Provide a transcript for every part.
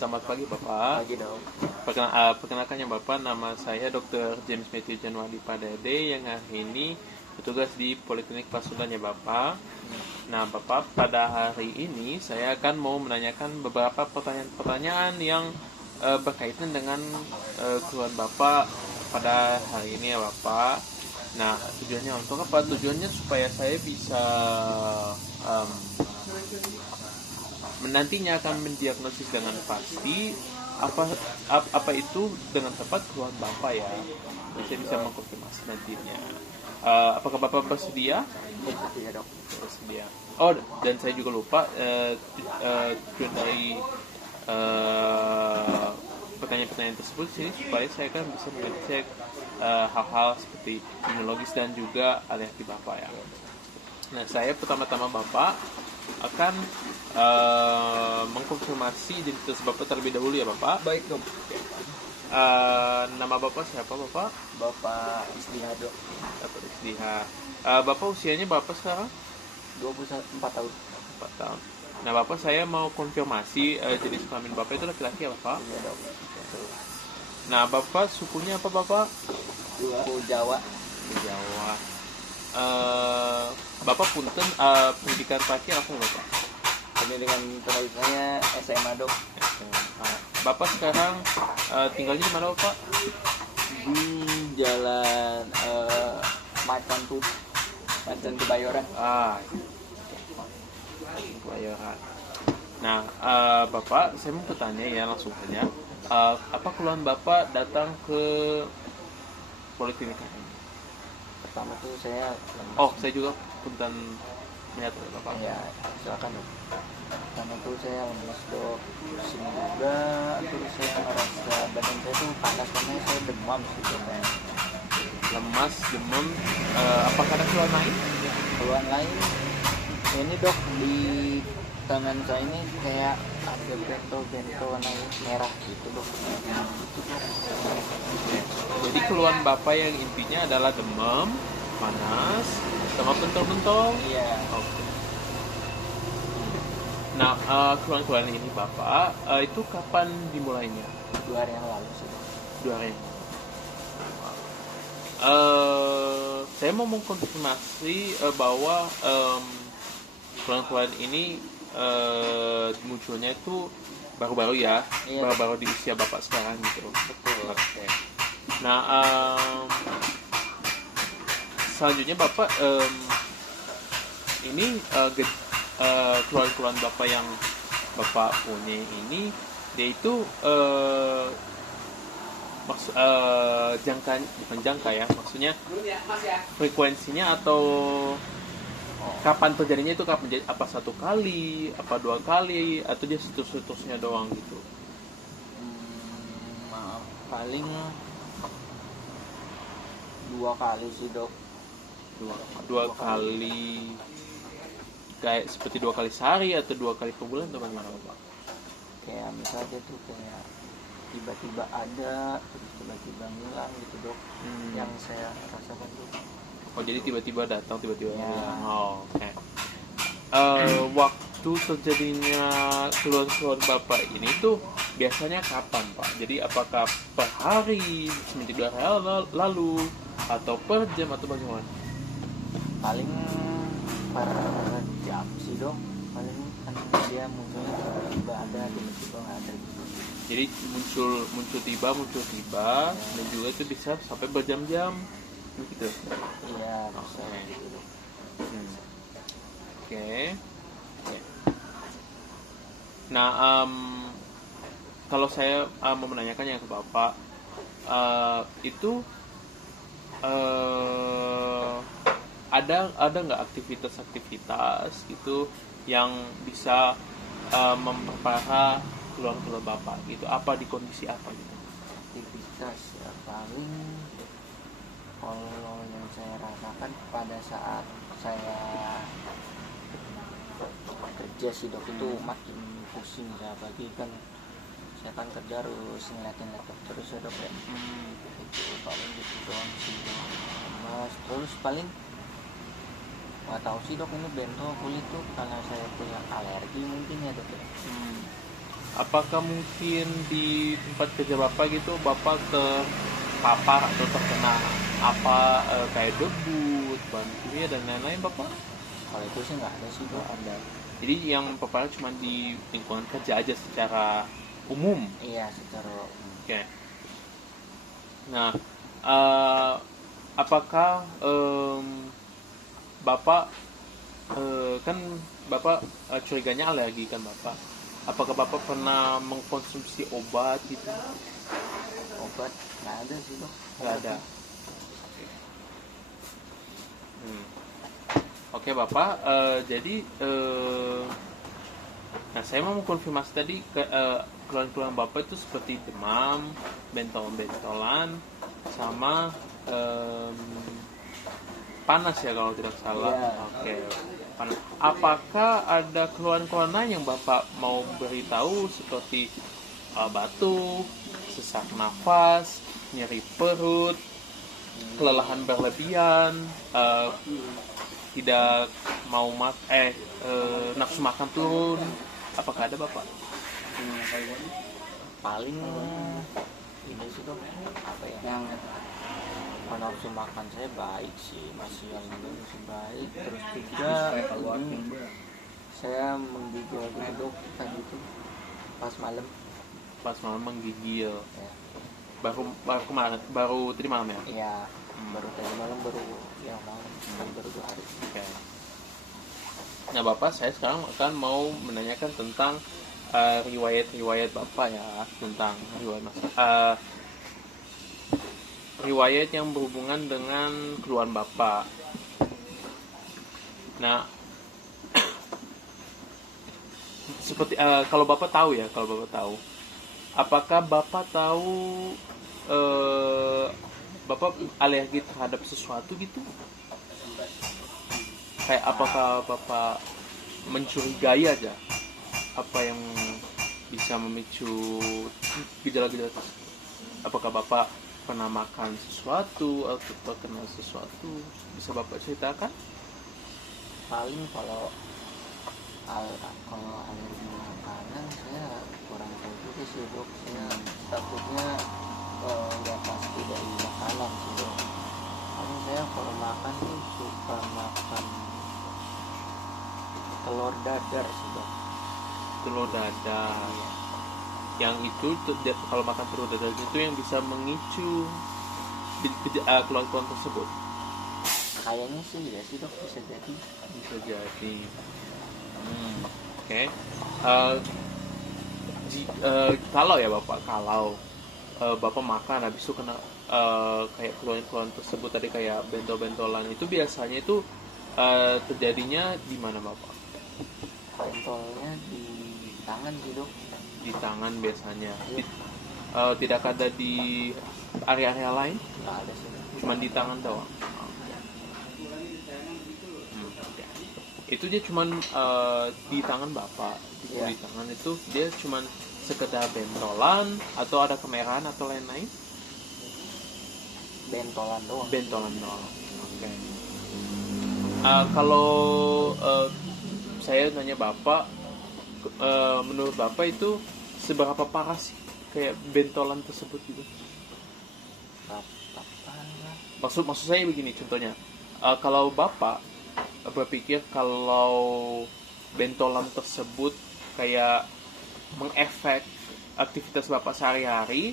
Selamat pagi Bapak. Pagi dong. Perkenalkannya Bapak, nama saya Dr. James Matthew Januari Padade yang hari ini bertugas di Poliklinik Pasundan ya Bapak. Nah Bapak, pada hari ini saya akan mau menanyakan beberapa pertanyaan yang berkaitan dengan keluhan Bapak pada hari ini ya Bapak. Nah tujuannya untuk apa? Tujuannya supaya saya bisa nantinya akan mendiagnosis dengan pasti apa itu dengan tepat keluhan Bapak ya. Saya bisa mengkonfirmasi nantinya. Apakah Bapak bersedia? Bersedia dok. Bersedia. Oh, dan saya juga lupa tujuan dari pertanyaan-pertanyaan tersebut sini supaya saya kan bisa mengecek hal-hal seperti imunologis dan juga alergi Bapak ya. Nah, saya pertama-tama Bapak akan mengkonfirmasi identitas Bapak terlebih dahulu ya Bapak. Baik dok. Nama Bapak siapa Bapak? Bapak Isliha dok. Bapak Isliha. Bapak usianya Bapak sekarang? 24 tahun. 4 tahun. Nah Bapak, saya mau konfirmasi jenis kelamin Bapak itu laki-laki ya Bapak? Iya dok. Nah Bapak sukunya apa Bapak? Suku Jawa. Jawa. Bapak punten pendidikan terakhir apa ya Bapak? Pendidikan terakhir saya SMA dok. Bapak sekarang tinggalnya di mana Bapak? Di jalan Macan Kebayoran. Kebayoran. Nah Bapak, saya mau bertanya ya langsung saja. Apa keluhan Bapak datang ke poliklinik ini? Pertama tuh saya lemas. Oh, saya juga punten melihat Bapak. Ya, silakan dok. Pertama tuh saya lemas dok, pusing juga, terus saya merasa badan saya tuh panas karena saya demam sih dok. Lemas, demam, apakah ada keluhan lain? Keluhan lain ini dok, di tangan saya ini kayak ada bento warna merah gitu dok. Jadi keluhan Bapak yang intinya adalah demam, panas, sama bentol-bentol. Iya. Oke. Nah, keluhan-keluhan ini Bapak, itu kapan dimulainya? 2 hari yang lalu sih dok. 2 hari. Saya mau mengkonfirmasi bahwa keluhan-keluhan ini munculnya itu baru-baru ya, Iya. baru-baru di usia Bapak sekarang gitu. Betul. Oke. Nah, selanjutnya Bapak ini keluhan-keluhan Bapak yang Bapak punya ini, dia itu bukan jangka ya, maksudnya frekuensinya atau kapan terjadinya itu kapan? Apa 1 kali, apa 2 kali, atau dia situs-situsnya doang gitu? Maaf, paling 2 kali sih dok. Dua kali, kayak seperti 2 kali sehari atau 2 kali per bulan atau bagaimana Bapak? Kayak misalnya tuh kayak tiba-tiba ada, terus tiba-tiba ngilang gitu dok. Yang saya rasakan tuh. Oh, jadi tiba-tiba datang, tiba-tiba Ya. hilang. Oh, oke. Waktu terjadinya keluhan-keluhan Bapak ini tuh biasanya kapan Pak? Jadi apakah per hari, seminggu 2 hari lalu, atau per jam, atau bagaimana? Paling per jam sih dok. Paling kan dia munculnya tiba-tiba ada, tiba-tiba nggak ada gitu. Jadi muncul tiba, dan juga itu bisa sampai berjam-jam gitu. Iya, bisa gitu dok. Oke. Nah, kalau saya mau menanyakannya ke Bapak, itu ada nggak aktivitas gitu yang bisa memperparah keluhan-keluhan Bapak gitu? Apa di kondisi apa gitu? Aktivitas ya paling kalau yang saya rasakan pada saat saya kerja sih dok, itu makin pusing ya, apalagi kan saya kan kerja harus ngeliatin laptop terus ya dok ya. Itu paling gitu doang sih dok. Mas, terus paling nggak tahu sih dok, ini bentol kulit tuh karena saya punya alergi mungkin ya dok ya. apakah mungkin di tempat kerja Bapak gitu Bapak terpapar atau terkena apa kayak debu, bahan kimia dan lain-lain Bapak? Kalau itu sih nggak ada sih Oh, Dok. ada. Jadi yang Bapak cuma di lingkungan kerja aja secara umum. Iya, secara Oke. Nah, eh, apakah Bapak kan Bapak curiganya alergi kan Bapak? Apakah Bapak pernah mengkonsumsi obat gitu? obat nggak ada sih Dok. Nggak ada. Hmm. Oke Bapak, jadi nah saya mau konfirmasi tadi keluhan-keluhan Bapak itu seperti demam, bentol-bentolan, sama panas ya kalau tidak salah. Iya. Oke. Panas. Apakah ada keluhan-keluhan lain yang Bapak mau beritahu seperti batuk, sesak nafas, nyeri perut, kelelahan berlebihan, tidak mau nafsu makan turun? Apakah ada Bapak? Paling ini sih Dok, apa ya, yang nafsu makan saya baik sih, masih baik. Terus juga saya menggigil gitu Dok, tadi itu pas malam Pas malam menggigil. ya. Baru kemarin, baru tadi malam ya? Iya, baru tadi malam, baru yang malam kan baru 2 hari. Oke. Nah Bapak, saya sekarang akan mau menanyakan tentang riwayat-riwayat Bapak ya, tentang riwayat yang berhubungan dengan keluhan Bapak. Nah, seperti kalau Bapak tahu ya, apakah Bapak tahu Bapak alergi terhadap sesuatu gitu? Kayak apakah Bapak mencurigai aja apa yang bisa memicu gejala-gejala tersebut? Apakah Bapak pernah makan sesuatu atau terkena sesuatu? Bisa Bapak ceritakan? Paling kalau alergi makanan saya kurang tahu juga sih Dok. Saya takutnya nggak pasti dari makanan sih Dok. Paling saya kalau makan tuh suka makan telur dadar sih Dok. Telur dadar. Yang itu kalau makan telur dadar itu yang bisa memicu keluhan-keluhan tersebut. Kayaknya sih ya sih Dok, bisa jadi. Bisa jadi. Oke. Kalau ya Bapak, Bapak makan habis itu kena kayak keluhan-keluhan tersebut tadi kayak bentol-bentolan, itu biasanya itu terjadinya di mana Bapak? Bentolnya di tangan sih Dok. Di tangan biasanya. Tidak ada di area-area lain? Nggak ada sih Dok. Cuma di tangan doang. Itu dia cuman di tangan Bapak. Di tangan itu dia cuman sekedar bentolan atau ada kemerahan atau lain-lain? Bentolan doang. Bentolan doang. Oke. Kalau saya nanya Bapak, menurut Bapak itu seberapa parah sih kayak bentolan tersebut gitu? Maksud saya begini contohnya. Kalau Bapak berpikir kalau bentolan tersebut kayak mengefek aktivitas Bapak sehari-hari,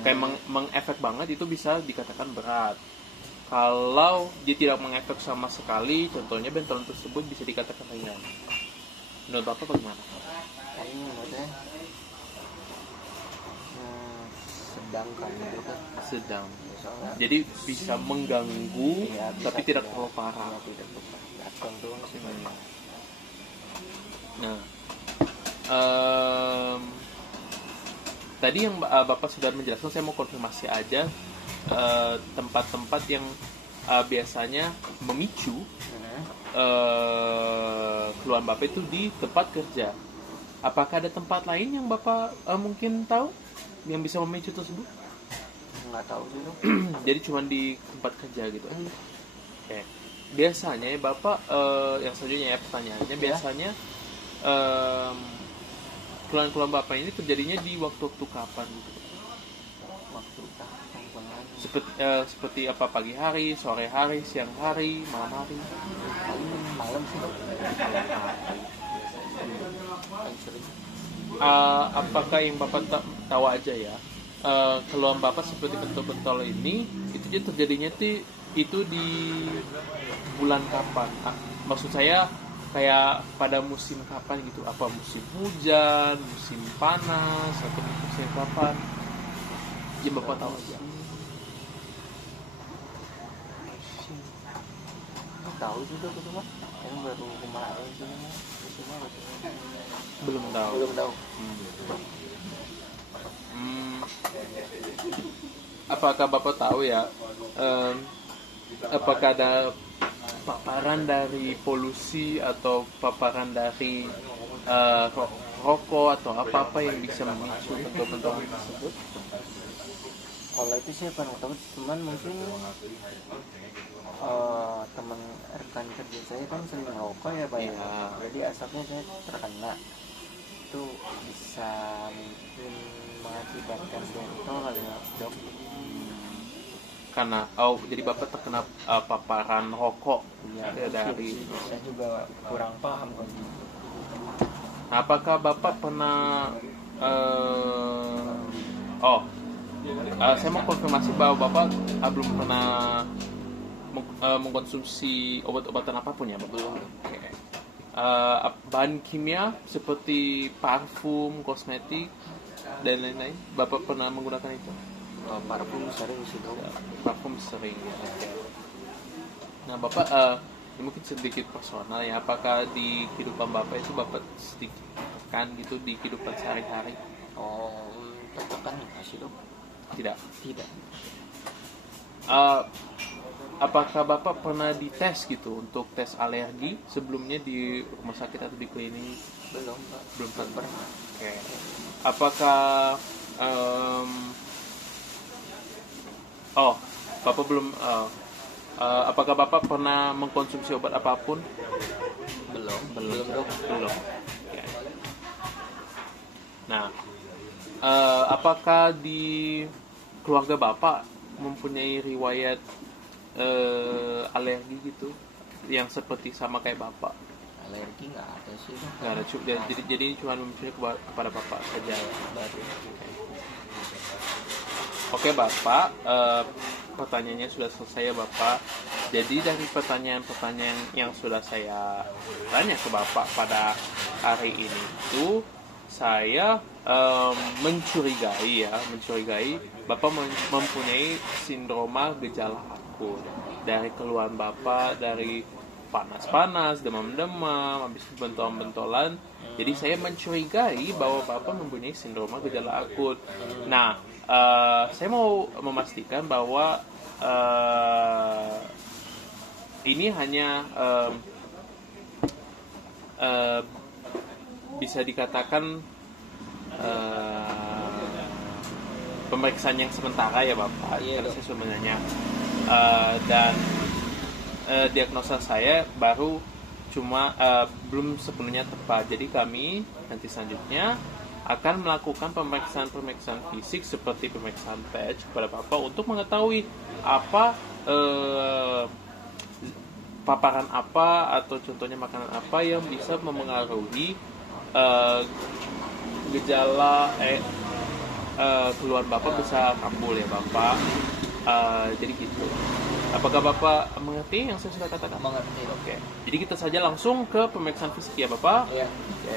kayak mengefek banget, itu bisa dikatakan berat. Kalau dia tidak mengefek sama sekali, contohnya bentolan tersebut bisa dikatakan ringan. Menurut Bapak bagaimana? Kayaknya menurutnya sedang kan itu kan. Sedang. Soalnya Jadi bisa mengganggu, ya, bisa tapi tidak terlalu parah. Ya, tidak terlalu parah. Datang doang sih banyak. Nah, tadi yang Bapak sudah menjelaskan, saya mau konfirmasi aja tempat-tempat yang biasanya memicu keluhan Bapak itu di tempat kerja. Apakah ada tempat lain yang Bapak mungkin tahu yang bisa memicu tersebut? Nggak tahu sih Dok. Jadi cuma di tempat kerja gitu. Oke. Biasanya Bapak yang selanjutnya ya pertanyaannya, biasanya keluhan-keluhan bapak ini terjadinya di waktu-waktu kapan gitu? Waktu kapan banget? Seperti apa, pagi hari, sore hari, siang hari, malam hari? Paling malam sih dok. Paling sering. Apakah yang bapak tahu aja ya, keluhan bapak seperti bentol-bentol ini itu dia terjadinya itu di bulan kapan? Maksud saya kayak pada musim kapan gitu? Apa musim hujan, musim panas, atau musim kapan? Yang bapak tahu aja. Tahu sih dok itu mah. Yang baru kemarin sih musimnya Belum tahu. belum tahu. Apakah bapak tahu ya? Apakah ada paparan dari polusi atau paparan dari rokok atau apa-apa yang bisa memicu bentuk-bentuk tersebut? Kalau itu saya pernah tahu, cuman mungkin teman rekan kerja saya kan sering merokok ya Pak ya. Iya. Jadi asapnya saya terkena, itu bisa mungkin mengakibatkan bentol kali ya dok. Karena jadi bapak terkena paparan rokok Ya, dari. saya juga kurang paham kok. Nah, apakah bapak pernah saya mau konfirmasi bahwa bapak belum pernah mengkonsumsi obat-obatan apapun ya, Bapak? Belum. Oke. Bahan kimia seperti parfum, kosmetik dan lain-lain, Bapak pernah menggunakan itu? Parfum sering sih dok. Parfum sering ya. Oke. Nah, Bapak ini mungkin sedikit personal ya. Apakah di kehidupan Bapak itu Bapak sedikit kan gitu di kehidupan sehari-hari? Tertekan nggak sih dok? Tidak. Tidak. Apakah Bapak pernah dites gitu untuk tes alergi sebelumnya di rumah sakit atau di klinik? Belum Pak. Belum pernah. Oke. Apakah Bapak belum apakah Bapak pernah mengkonsumsi obat apapun? Belum dok. Belum. Oke. Nah, apakah di keluarga Bapak mempunyai riwayat alergi gitu yang seperti sama kayak Bapak? Alergi nggak ada sih dok. Nggak ada, jadi cuma mempunyai kepada Bapak saja. Baru. Oke Bapak, pertanyaannya sudah selesai ya Bapak. Jadi dari pertanyaan-pertanyaan yang sudah saya tanya ke Bapak pada hari ini itu saya mencurigai Bapak mempunyai sindroma gejala akut. Dari keluhan Bapak, dari panas-panas, demam-demam, habis itu bentolan-bentolan. Jadi saya mencurigai bahwa Bapak mempunyai sindroma gejala akut. Nah, saya mau memastikan bahwa ini hanya bisa dikatakan pemeriksaan yang sementara ya Bapak. Iya, karena saya sebenarnya dan diagnosa saya baru cuma belum sepenuhnya tepat. Jadi kami nanti selanjutnya akan melakukan pemeriksaan fisik seperti pemeriksaan patch kepada Bapak untuk mengetahui apa paparan apa atau contohnya makanan apa yang bisa memengaruhi gejala keluhan Bapak bisa kambuh ya Bapak. Jadi gitu. Apakah Bapak mengerti yang saya sudah katakan? Mengerti. Oke. Jadi kita saja langsung ke pemeriksaan fisik ya Bapak. Iya. Oke.